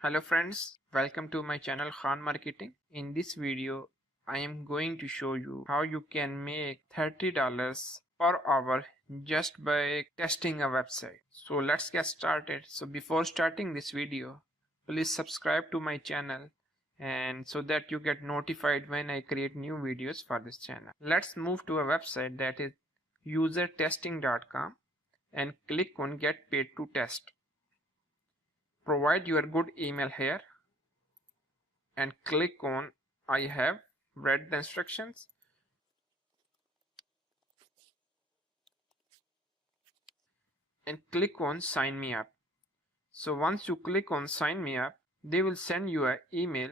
Hello friends, welcome to my channel Khan Marketing. In this video, I am going to show you how you can make $30 per hour just by testing a website. So let's get started. So before starting this video, please subscribe to my channel and so that you get notified when I create new videos for this channel. Let's move to a website that is usertesting.com and click on get paid to test. Provide your good email here and click on I have read the instructions and click on sign me up. So once you click on sign me up, they will send you an email.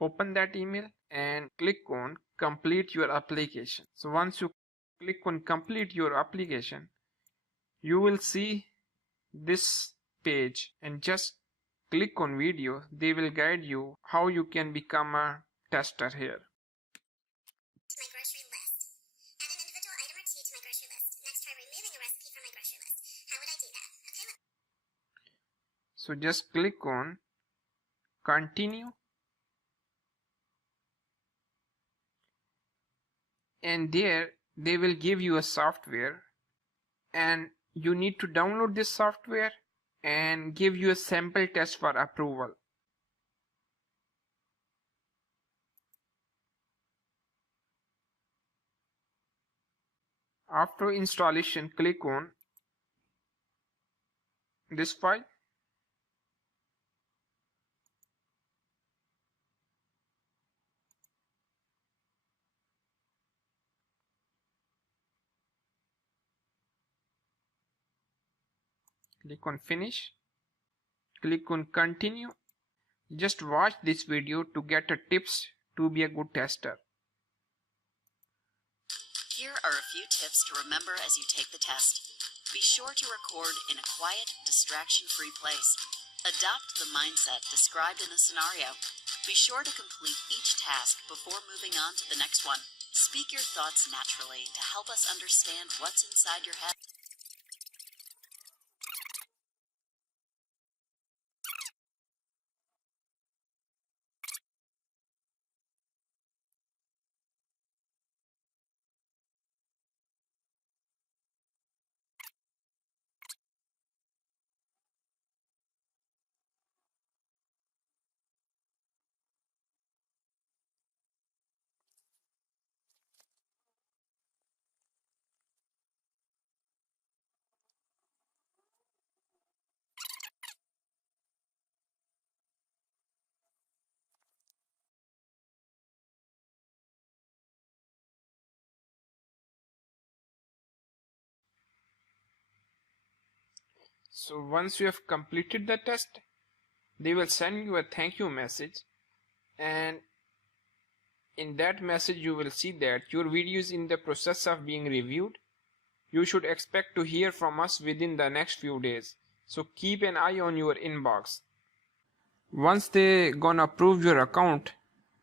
Open that email and click on complete your application. So once you click on complete your application, you will see this page and just click on video. They will guide you how you can become a tester here. My grocery list. Add an individual item or two to my grocery list. Next, try removing a recipe from my grocery list. How would I do that? Okay. So just click on continue and there they will give you a software and you need to download this software and give you a sample test for approval. After installation, click on this file click on finish, click on continue. Just watch this video to get a tips to be a good tester. Here are a few tips to remember as you take the test. Be sure to record in a quiet, distraction-free place. Adopt the mindset described in the scenario. Be sure to complete each task before moving on to the next one. Speak your thoughts naturally to help us understand what's inside your head. So once you have completed the test, they will send you a thank you message, and in that message you will see that your video is in the process of being reviewed. You should expect to hear from us within the next few days, so keep an eye on your inbox. Once they gonna approve your account,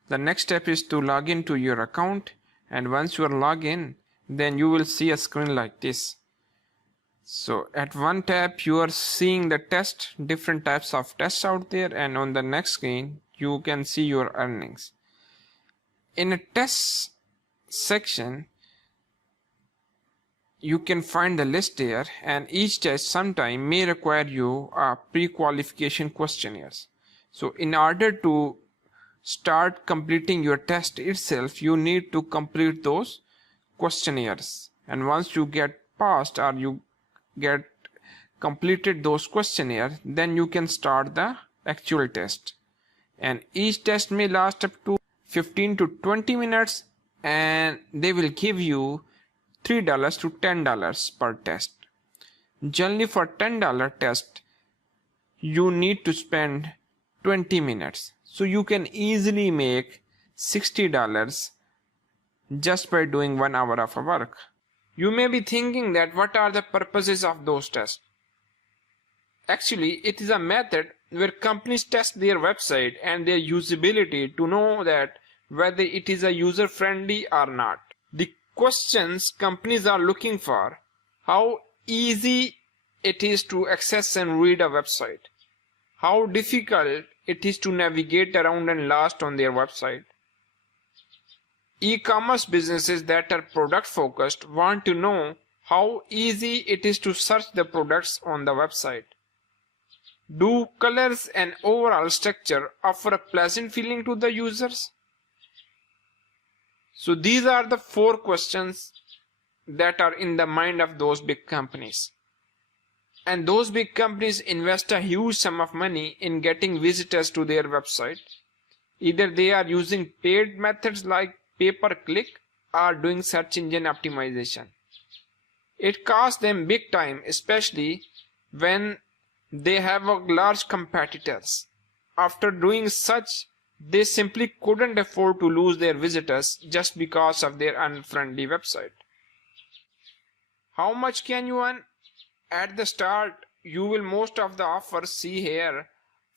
the next step is to log into your account, and once you are logged in, then you will see a screen like this. So at one tab you are seeing the different types of tests out there, and on the next screen you can see your earnings. In a test section you can find the list there, and each test sometime may require you a pre-qualification questionnaires. So in order to start completing your test itself, you need to complete those questionnaires, and once you get passed or you get completed those questionnaires, then you can start the actual test. And each test may last up to 15 to 20 minutes, and they will give you $3 to $10 per test. Generally for $10 test you need to spend 20 minutes, so you can easily make $60 just by doing 1 hour of work. You may be thinking that what are the purposes of those tests? Actually, it is a method where companies test their website and their usability to know that whether it is a user friendly or not. The questions companies are looking for: how easy it is to access and read a website, how difficult it is to navigate around and last on their website. E-commerce businesses that are product focused want to know how easy it is to search the products on the website. Do colors and overall structure offer a pleasant feeling to the users? So these are the 4 questions that are in the mind of those big companies. And those big companies invest a huge sum of money in getting visitors to their website. Either they are using paid methods like pay-per-click or doing search engine optimization. It costs them big time, especially when they have large competitors. After doing such, they simply couldn't afford to lose their visitors just because of their unfriendly website. How much can you earn? At the start, you will most of the offers see here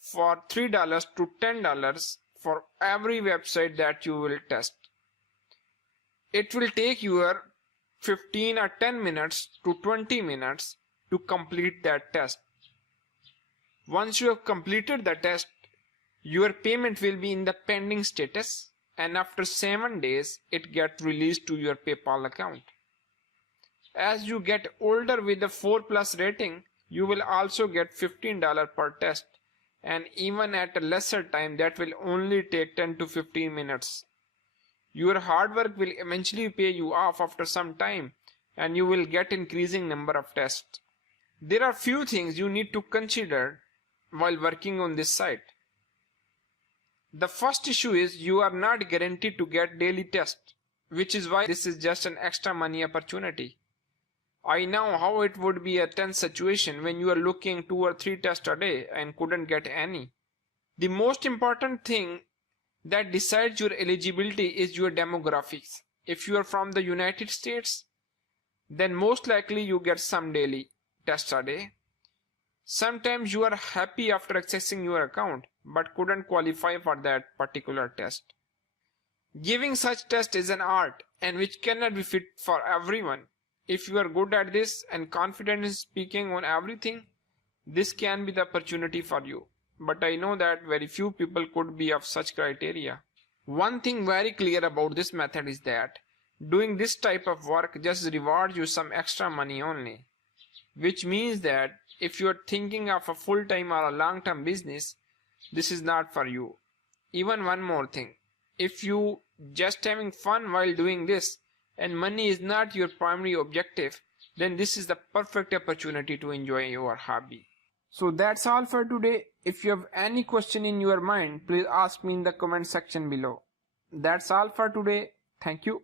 for $3 to $10 for every website that you will test. It will take you 15 or 10 minutes to 20 minutes to complete that test. Once you have completed the test, your payment will be in the pending status, and after 7 days, it gets released to your PayPal account. As you get older with the 4+ rating, you will also get $15 per test, and even at a lesser time, that will only take 10 to 15 minutes. Your hard work will eventually pay you off after some time, and you will get increasing number of tests. There are few things you need to consider while working on this site. The first issue is you are not guaranteed to get daily tests, which is why this is just an extra money opportunity. I know how it would be a tense situation when you are looking 2 or 3 tests a day and couldn't get any. The most important thing that decides your eligibility is your demographics. If you are from the United States, then most likely you get some daily tests a day. Sometimes you are happy after accessing your account but couldn't qualify for that particular test. Giving such tests is an art and which cannot be fit for everyone. If you are good at this and confident in speaking on everything, this can be the opportunity for you. But I know that very few people could be of such criteria. One thing very clear about this method is that doing this type of work just rewards you some extra money only. Which means that if you are thinking of a full-time or a long-term business, this is not for you. Even one more thing. If you just having fun while doing this and money is not your primary objective, then this is the perfect opportunity to enjoy your hobby. So that's all for today. If you have any question in your mind, please ask me in the comment section below. That's all for today. Thank you.